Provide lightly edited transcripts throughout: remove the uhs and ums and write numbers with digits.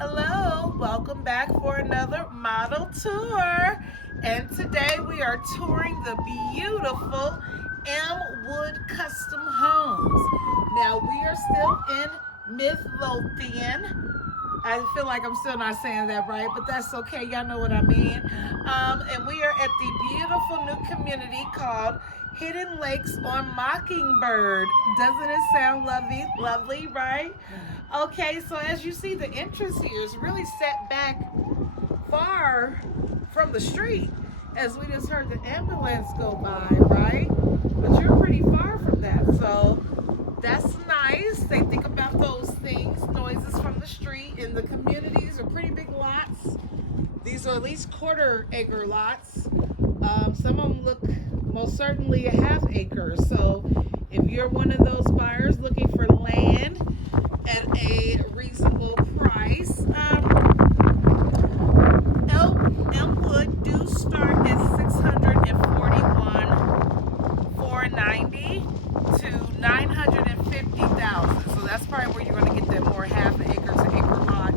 Hello, welcome back for another model tour. And today we are touring the beautiful Elmwood Custom Homes. Now we are still in Midlothian. I feel like I'm still not saying that right, but that's okay. Y'all know what I mean. And we are at the beautiful new community called Hidden Lakes on Mockingbird. Doesn't it sound lovely? Lovely, right? Okay, so as you see, the entrance here is really set back far from the street, as we just heard the ambulance go by, right? But you're pretty far from that, so that's nice. They think about those things, noises from the street, and the communities are pretty big lots. These are at least quarter-acre lots. Some of them look most certainly a half acre. So if you're one of those buyers looking for land at a reasonable price, Elmwood do start at $641,490 to $950,000. So that's probably where you're going to get that more half acre to acre lot.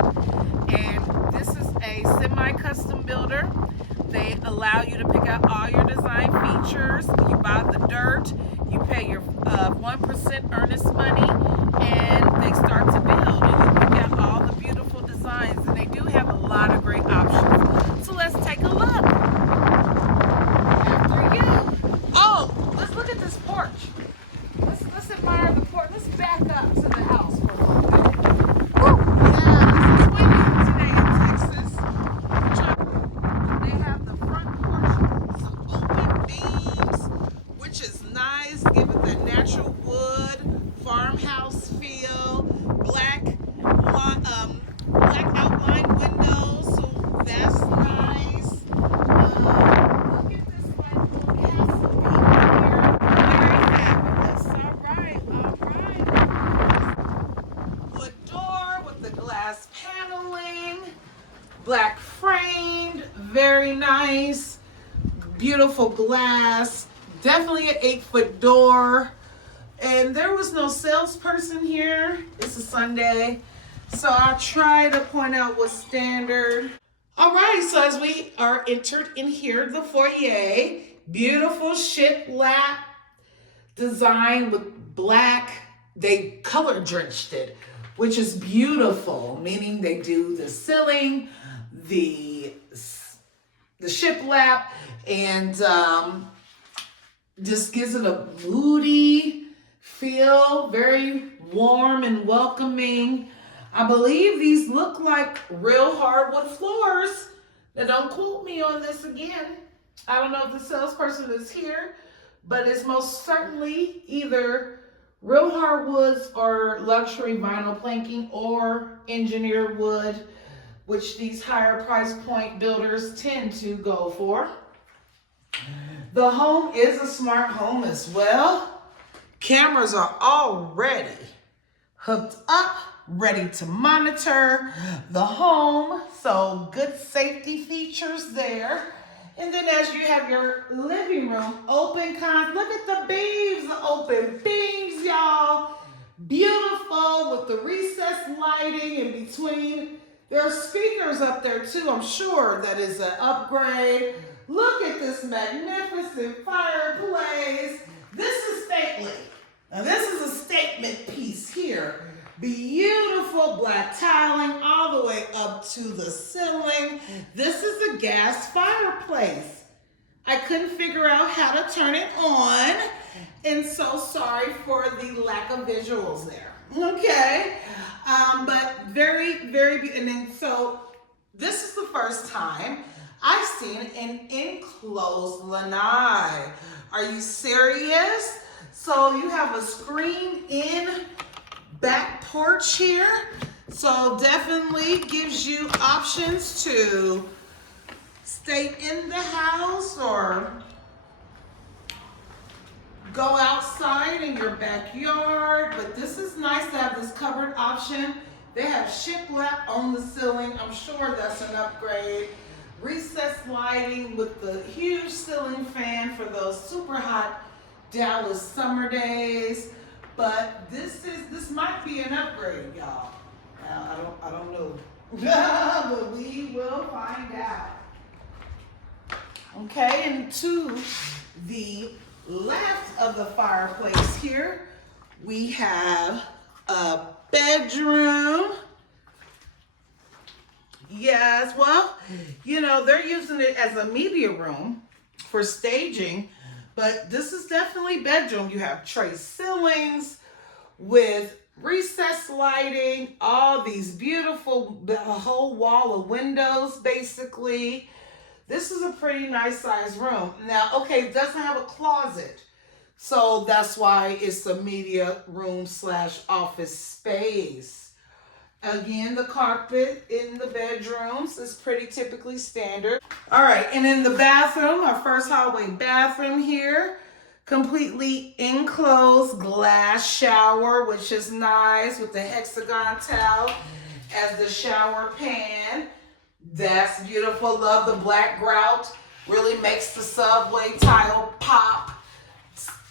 And this is a semi-custom builder. They allow you to pick out all your design features. You buy the dirt, you pay your 1% earnest money, and they start to build. And you pick out all the beautiful designs, and they do have a lot of great options. So let's take a look. After you. Oh, let's look at this porch. Let's admire the porch. Let's back up to the house for a little bit. Woo! Yeah, it's windy today in Texas. They have the front porch, some open beams, which is nice, give it the natural wood, farmhouse feel, black outline windows, so that's nice. Look at this like little castle peak here. Very fabulous. All right. Wood door with the glass paneling, black framed, very nice, beautiful glass, definitely an 8-foot door. And there was no salesperson here. It's a Sunday, so I'll try to point out what's standard. All right, so as we are entered in here, the foyer, beautiful shiplap design with black. They color drenched it, which is beautiful, meaning they do the ceiling, the shiplap, and just gives it a moody feel, very warm and welcoming. I believe these look like real hardwood floors. Now don't quote me on this again. I don't know if the salesperson is here, but it's most certainly either real hardwoods or luxury vinyl planking or engineered wood, which these higher price point builders tend to go for. The home is a smart home as well. Cameras are already hooked up, ready to monitor the home. So good safety features there. And then as you have your living room, look at the beams, the open beams, y'all. Beautiful with the recessed lighting in between. There are speakers up there too. I'm sure that is an upgrade. Look at this magnificent fireplace. This is stately. Now this is a statement piece here. Beautiful black tiling all the way up to the ceiling. This is a gas fireplace. I couldn't figure out how to turn it on, and so sorry for the lack of visuals there. Okay, but very, very, and then so this is the first time I've seen an enclosed lanai. Are you serious? So you have a screened-in back porch here. So definitely gives you options to stay in the house or go outside in your backyard. But this is nice to have this covered option. They have shiplap on the ceiling. I'm sure that's an upgrade. Recessed lighting with the huge ceiling fan for those super hot Dallas summer days. But this might be an upgrade, y'all. I don't know. But we will find out. Okay, and to the left of the fireplace here, we have a bedroom. Yes, well, you know, they're using it as a media room for staging, but this is definitely bedroom. You have tray ceilings with recessed lighting, all these beautiful, a whole wall of windows, basically. This is a pretty nice sized room. Now, okay, it doesn't have a closet, so that's why it's a media room / office space. Again, the carpet in the bedrooms is pretty typically standard. All right, and in the bathroom, our first hallway bathroom here, completely enclosed glass shower, which is nice with the hexagon towel as the shower pan. That's beautiful. Love the black grout. Really makes the subway tile pop.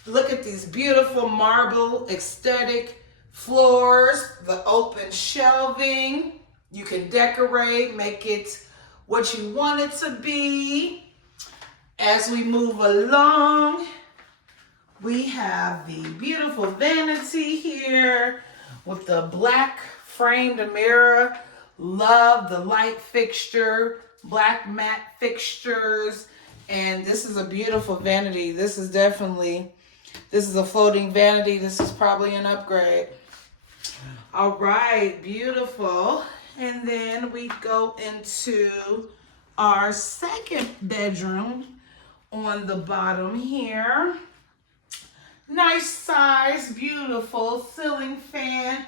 Look at these beautiful marble aesthetic floors, the open shelving. You can decorate, make it what you want it to be. As we move along, we have the beautiful vanity here with the black framed mirror. Love the light fixture, black matte fixtures, and this is a beautiful vanity. This is a floating vanity. This is probably an upgrade. All right, beautiful. And then we go into our second bedroom on the bottom here. Nice size, beautiful ceiling fan,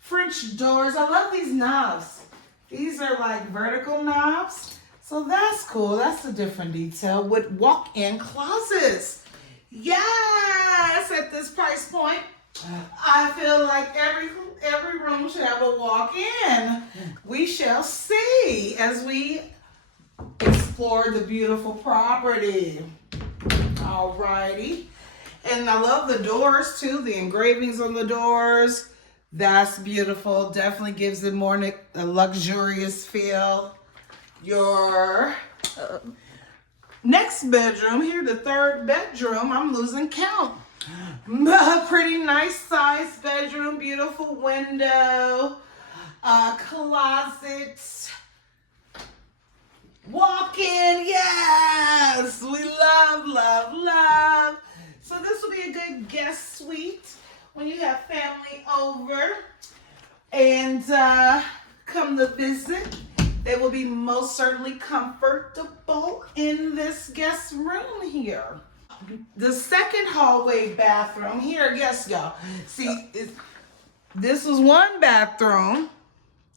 French doors. I love these knobs. These are like vertical knobs. So that's cool. That's a different detail with walk-in closets. Yes, at this price point, I feel like every room should have a walk-in. We shall see as we explore the beautiful property. All righty. And I love the doors too, the engravings on the doors. That's beautiful. Definitely gives it more a luxurious feel. Your next bedroom here, the third bedroom, I'm losing count. Pretty nice size bedroom, beautiful window, closet, walk-in, yes, we love, love, love. So this will be a good guest suite when you have family over and come to visit. They will be most certainly comfortable in this guest room here. The second hallway bathroom here, yes, y'all. See, this was one bathroom,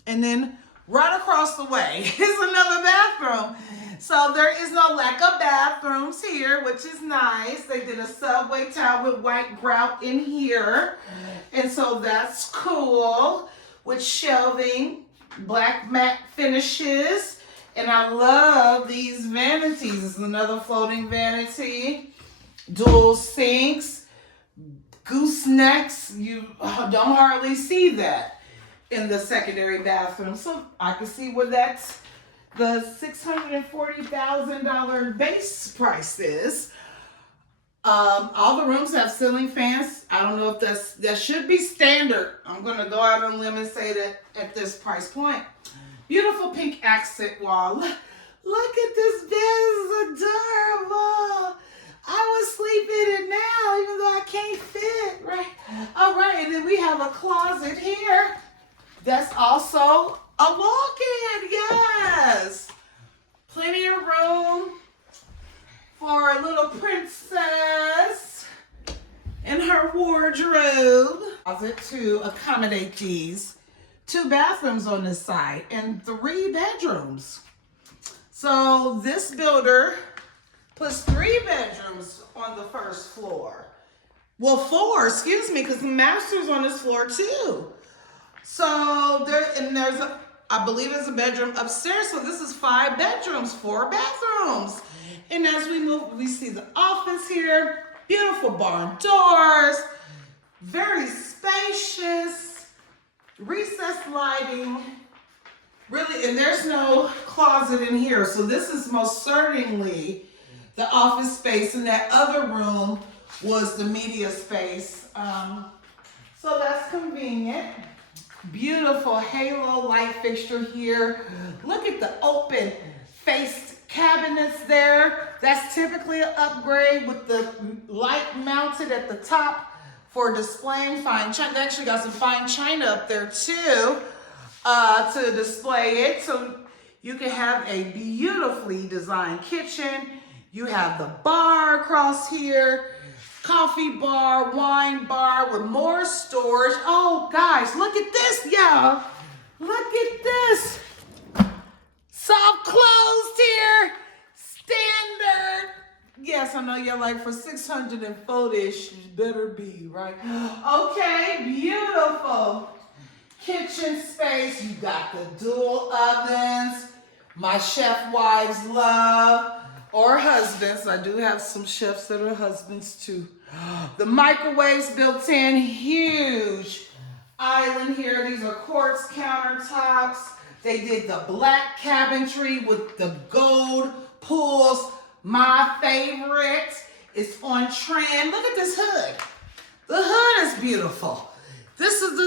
and then right across the way is another bathroom. So there is no lack of bathrooms here, which is nice. They did a subway tile with white grout in here, and so that's cool. With shelving, black matte finishes, and I love these vanities. This is another floating vanity. Dual sinks, goosenecks. You don't hardly see that in the secondary bathroom. So I can see where that's the $640,000 base price is. All the rooms have ceiling fans. I don't know if that should be standard. I'm going to go out on a limb and say that at this price point. Beautiful pink accent wall. Look at this bed. It's adorable. I would sleep in it now, even though I can't fit, right? All right, and then we have a closet here. That's also a walk-in, yes. Plenty of room for a little princess in her wardrobe. Closet to accommodate these. 2 bathrooms on this side and 3 bedrooms. So this builder puts 3 bedrooms on the first floor. Well, 4, excuse me, because the master's on this floor too. So there's I believe there's a bedroom upstairs. So this is 5 bedrooms, 4 bathrooms. And as we move, we see the office here. Beautiful barn doors, very spacious, recessed lighting Really, and there's no closet in here. So this is most certainly the office space, and that other room was the media space. So that's convenient. Beautiful halo light fixture here. Look at the open faced cabinets there. That's typically an upgrade with the light mounted at the top for displaying fine china. They actually got some fine china up there too to display it. So you can have a beautifully designed kitchen. You have the bar across here. Coffee bar, wine bar with more storage. Oh, guys, look at this, y'all. Look at this. Soft closed here. Standard. Yes, I know you're like, for 640-ish, better be, right? Okay, beautiful. Kitchen space. You got the dual ovens. My chef wives love. Or husbands. I do have some chefs that are husbands too. The microwaves built in, huge island here. These are quartz countertops. They did the black cabinetry with the gold pulls. My favorite is on trend. Look at this hood. The hood is beautiful. This is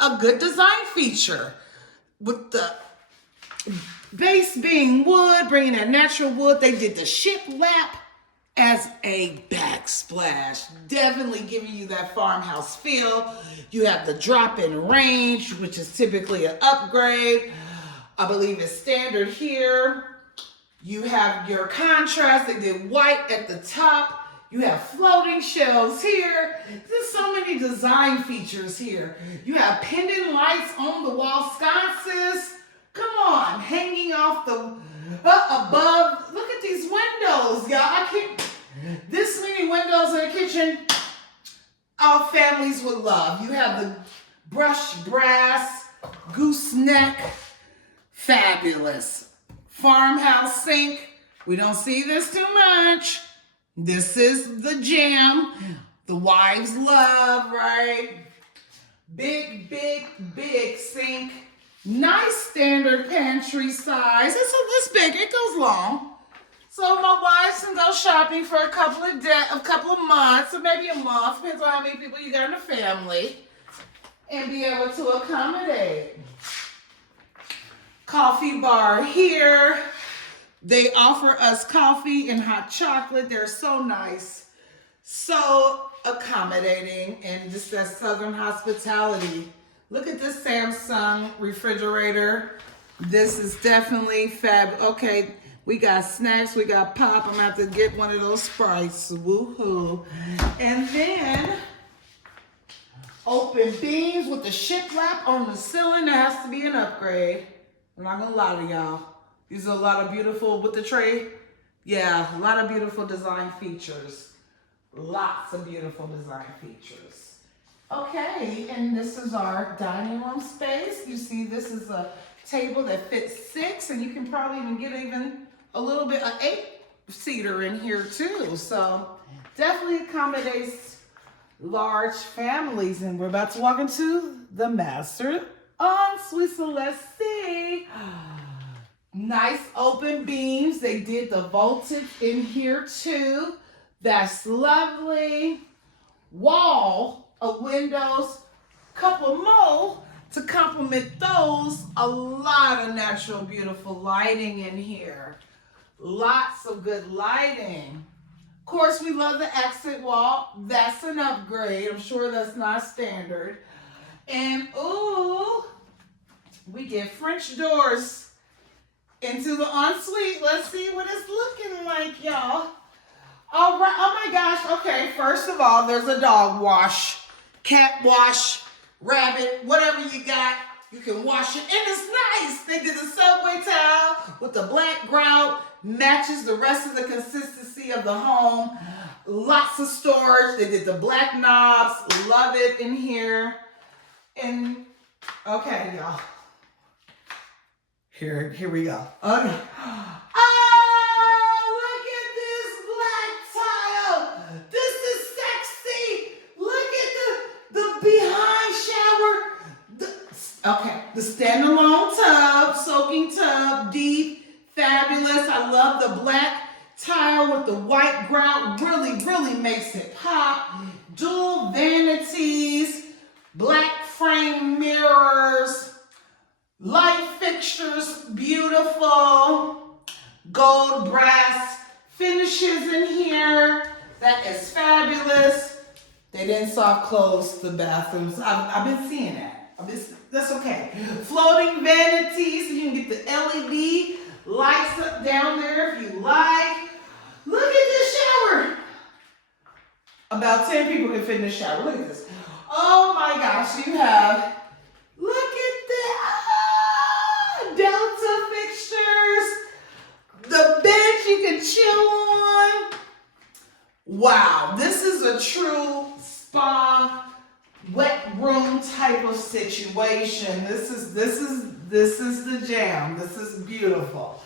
a good design feature with the base being wood, bringing that natural wood. They did the shiplap as a backsplash, definitely giving you that farmhouse feel. You have the drop-in range, which is typically an upgrade. I believe it's standard here. You have your contrast. They did white at the top. You have floating shelves here. There's so many design features here. You have pendant lights on the wall sconces. Come on, hanging off the above. Look at these windows, y'all. I can't. This many windows in the kitchen, all families would love. You have the brushed brass, gooseneck, fabulous. Farmhouse sink. We don't see this too much. This is the jam. The wives love, right? Big, big, big sink. Nice standard pantry size. It's this big. It goes long. So my wives can go shopping for a couple of months, or maybe a month, depends on how many people you got in the family, and be able to accommodate. Coffee bar here. They offer us coffee and hot chocolate. They're so nice, so accommodating, and just that Southern hospitality. Look at this Samsung refrigerator. This is definitely fab. Okay, we got snacks, we got pop. I'm gonna have to get one of those Sprites. Woohoo. And then open beams with the shiplap on the ceiling. That has to be an upgrade. I'm not gonna lie to y'all. These are a lot of beautiful, with the tray. Yeah, a lot of beautiful design features. Lots of beautiful design features. Okay, and this is our dining room space. You see, this is a table that fits 6, and you can probably even get a little bit, an 8-seater in here too. So definitely accommodates large families. And we're about to walk into the master ensuite. So let's see. Nice open beams. They did the voltage in here too. That's lovely. Wall of windows, couple more to complement those. A lot of natural, beautiful lighting in here. Lots of good lighting. Of course, we love the exit wall. That's an upgrade. I'm sure that's not standard. And ooh, we get French doors into the ensuite. Let's see what it's looking like, y'all. All right. Oh my gosh. Okay. First of all, there's a dog wash, cat wash, rabbit, whatever you got, you can wash it. And it's nice. They did the subway towel with the black grout, matches the rest of the consistency of the home. Lots of storage. They did the black knobs. Love it in here. And okay, y'all. Here we go. Okay. Behind shower, okay, the standalone tub, soaking up deep, fabulous. I love the black tile with the white grout. Really, really makes it pop. Dual vanities, black frame mirrors, light fixtures, beautiful. Gold brass finishes in here. That is fabulous. They didn't soft close the bathrooms. I've been seeing that. That's okay. Floating vanities. You can get the LED lights up down there if you like. Look at this shower. About 10 people can fit in this shower. Look at this. Oh my gosh, you have, look at that. Delta fixtures. The bed you can chill on. Wow, this is a true spa wet room type of situation. This is the jam. This is beautiful.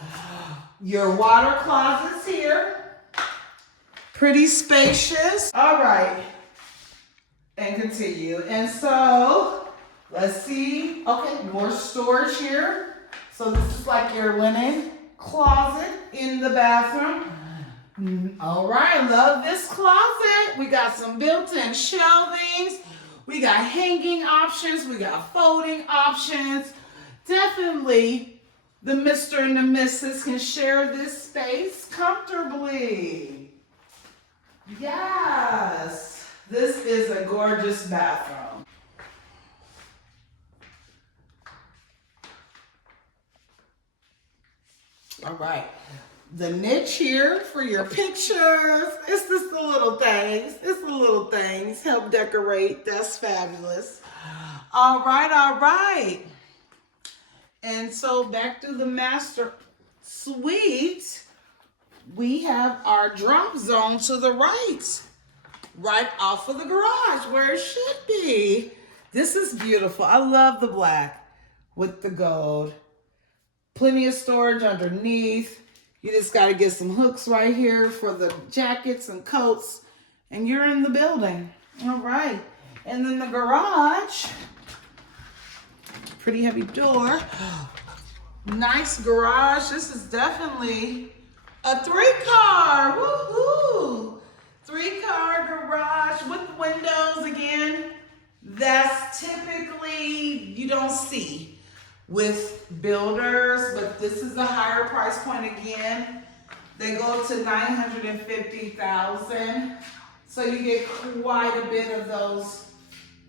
Your water closet's here. Pretty spacious. All right. And continue. And so, let's see. Okay, more storage here. So this is like your linen closet in the bathroom. All right, love this closet. We got some built-in shelvings. We got hanging options. We got folding options. Definitely the Mr. and the Mrs. can share this space comfortably. Yes, this is a gorgeous bathroom. All right. The niche here for your pictures. It's just the little things. It's the little things. Help decorate. That's fabulous. All right, all right. And so back to the master suite. We have our drop zone to the right off of the garage where it should be. This is beautiful. I love the black with the gold. Plenty of storage underneath. You just got to get some hooks right here for the jackets and coats, and you're in the building. All right. And then the garage, pretty heavy door. Nice garage. This is definitely a 3-car. Woohoo! 3-car garage with windows again. That's typically you don't see with builders, but this is a higher price point again. They go to $950,000, so you get quite a bit of those.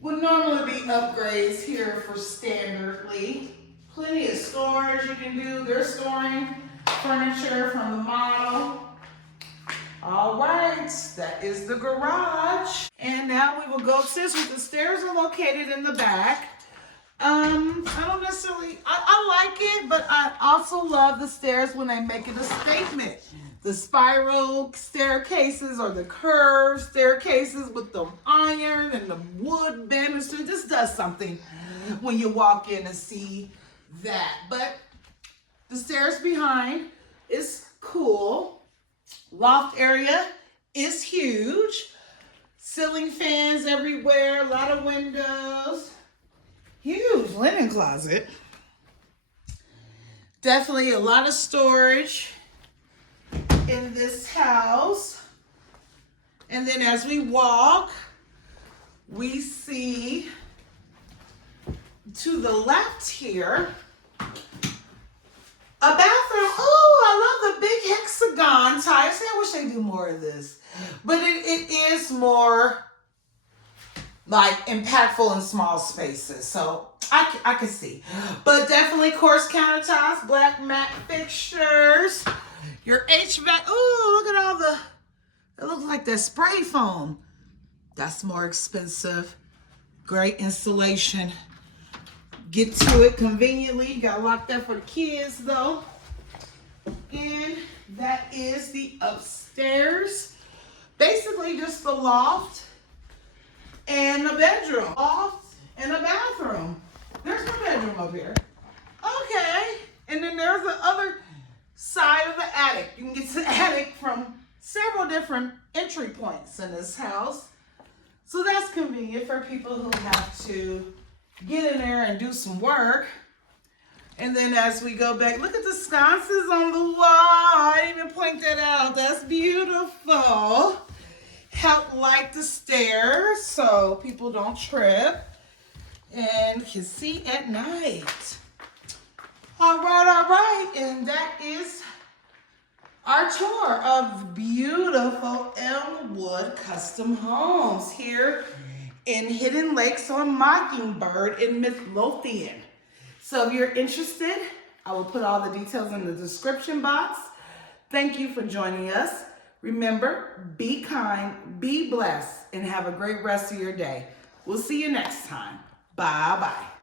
Would normally be upgrades here for standardly. Plenty of storage you can do. They're storing furniture from the model. All right, that is the garage. And now we will go upstairs. The stairs are located in the back. I don't necessarily, I like it, but I also love the stairs when they make it a statement. The spiral staircases or the curved staircases with the iron and the wood banister. It just does something when you walk in and see that. But the stairs behind is cool. Loft area is huge. Ceiling fans everywhere, a lot of windows. Huge linen closet. Definitely a lot of storage in this house. And then as we walk, we see to the left here a bathroom. Oh, I love the big hexagon types. I wish they do more of this. But it is more like impactful in small spaces. So I can see. But definitely coarse countertops, black matte fixtures. Your HVAC. Oh, look at all the, it looks like that spray foam. That's more expensive. Great installation. Get to it conveniently. Got locked up for the kids though. And that is the upstairs. Basically just the loft and a bedroom. Loft and a bathroom. There's no bedroom up here. Okay. And then there's the other side of the attic. You can get to the attic from several different entry points in this house. So that's convenient for people who have to get in there and do some work. And then as we go back, look at the sconces on the wall. I didn't even point that out. That's beautiful. Help light the stairs so people don't trip and can see at night. All right. And that is our tour of beautiful Elmwood Custom Homes here in Hidden Lakes on Mockingbird in Midlothian. So if you're interested, I will put all the details in the description box. Thank you for joining us. Remember, be kind, be blessed, and have a great rest of your day. We'll see you next time. Bye-bye.